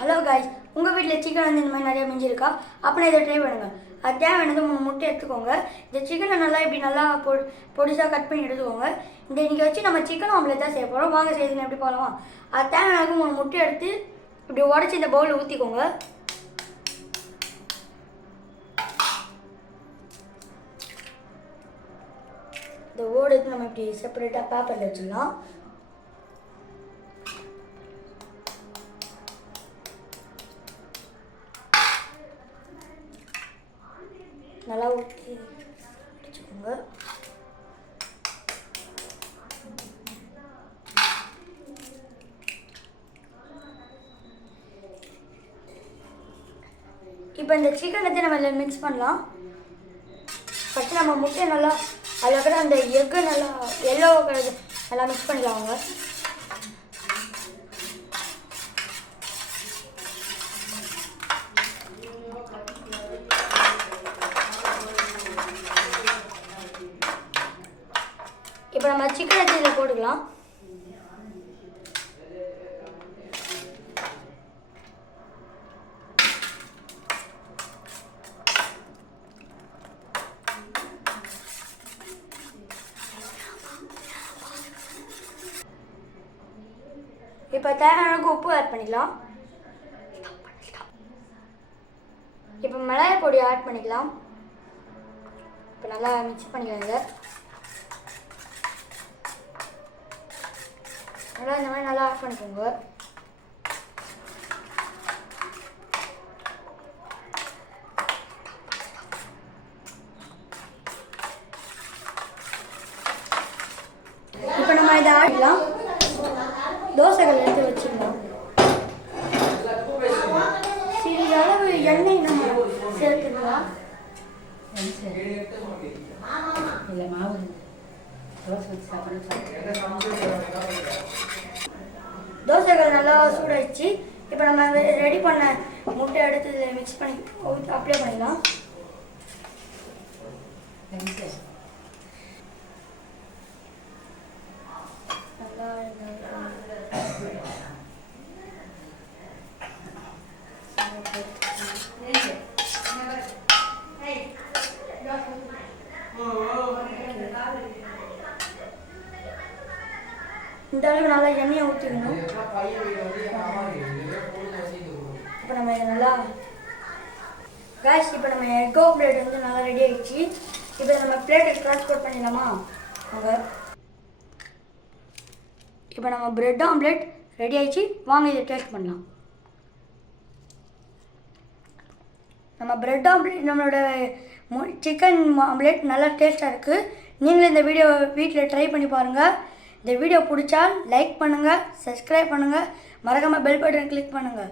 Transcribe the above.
Hello guys, உங்கள் வீட்டில் chicken வந்து இந்த மாதிரி நிறையா மிஞ்சிருக்கா? அப்படின்னா இதை ட்ரை பண்ணுங்கள். அது தேவையானது 3 முட்டை எடுத்துக்கோங்க. இந்த சிக்கனை நல்லா இப்படி நல்லா பொடிசாக கட் பண்ணி எடுத்துக்கோங்க. இந்த இன்றைக்கி வச்சு நம்ம சிக்கன் ஆம்லேட் தான் செய்ய போகிறோம். வாங்க செய்யுதுன்னு எப்படி போகலாமா? அது தேவையானது 3 முட்டை எடுத்து இப்படி உடச்சி இந்த பவுலில் ஊற்றிக்கோங்க. இந்த ஓடு எடுத்து நம்ம இப்படி செப்பரேட்டாக பேப்பரில் வச்சிடலாம். நல்லா ஊற்றி வச்சுக்கோங்க. இப்போ இந்த சிக்கன் எடுத்து நம்ம இதில் மிக்ஸ் பண்ணலாம். ஃபஸ்ட்டு நம்ம முட்டையை நல்லா அதில் கூட அந்த எக்கு நல்லா எல்லோ கலர் நல்லா மிக்ஸ் பண்ணிக்கலாங்க. இப்போ நம்ம சிக்கன் எடுத்து இதில் போட்டுக்கலாம். இப்போ தேவையான உப்பு ஆட் பண்ணிக்கலாம். இப்போ மிளகாய் பொடி ஆட் பண்ணிக்கலாம். இப்போ நல்லா மிக்ஸ் பண்ணிக்கலாங்க. நல்லா இந்த மாதிரி நல்லா ஆட் பண்ணிக்கோங்க. இப்போ நம்ம இதை ஆடிக்கலாம். தோசைகள் எடுத்து வச்சுக்கலாம். சிறிது அளவு எண்ணெய் நம்ம சேர்த்துக்கலாம். இல்லை மாவு தோசைகள் நல்லா சூடாயிடுச்சு. இப்போ நம்ம ரெடி பண்ண முட்டை எடுத்து இதில் மிக்ஸ் பண்ணி அப்ளை பண்ணிக்கலாம். இந்த அளவுக்கு நல்லா எண்ணெயை ஊற்றிக்கணும். இப்போ நம்ம இதை நல்லா காய்ஸ், இப்போ நம்ம எக் ஆம்லேட் வந்து நல்லா ரெடி ஆகிடுச்சு. இப்போ நம்ம பிளேட்டுக்கு ட்ரான்ஸ்போர்ட் பண்ணிடலாமா? அவங்க இப்போ நம்ம பிரெட் ஆம்லேட் ரெடி ஆகிடுச்சு. வாங்க இதை டேஸ்ட் பண்ணலாம். நம்ம பிரெட் ஆம்லேட், நம்மளோட சிக்கன் ஆம்லேட் நல்லா டேஸ்ட்டாக இருக்குது. நீங்களும் இந்த வீடியோ வீட்டில் ட்ரை பண்ணி பாருங்கள். இந்த வீடியோ பிடிச்சா லைக் பண்ணுங்கள், சப்ஸ்கிரைப் பண்ணுங்கள், மறக்காமல் பெல் பட்டன் கிளிக் பண்ணுங்கள்.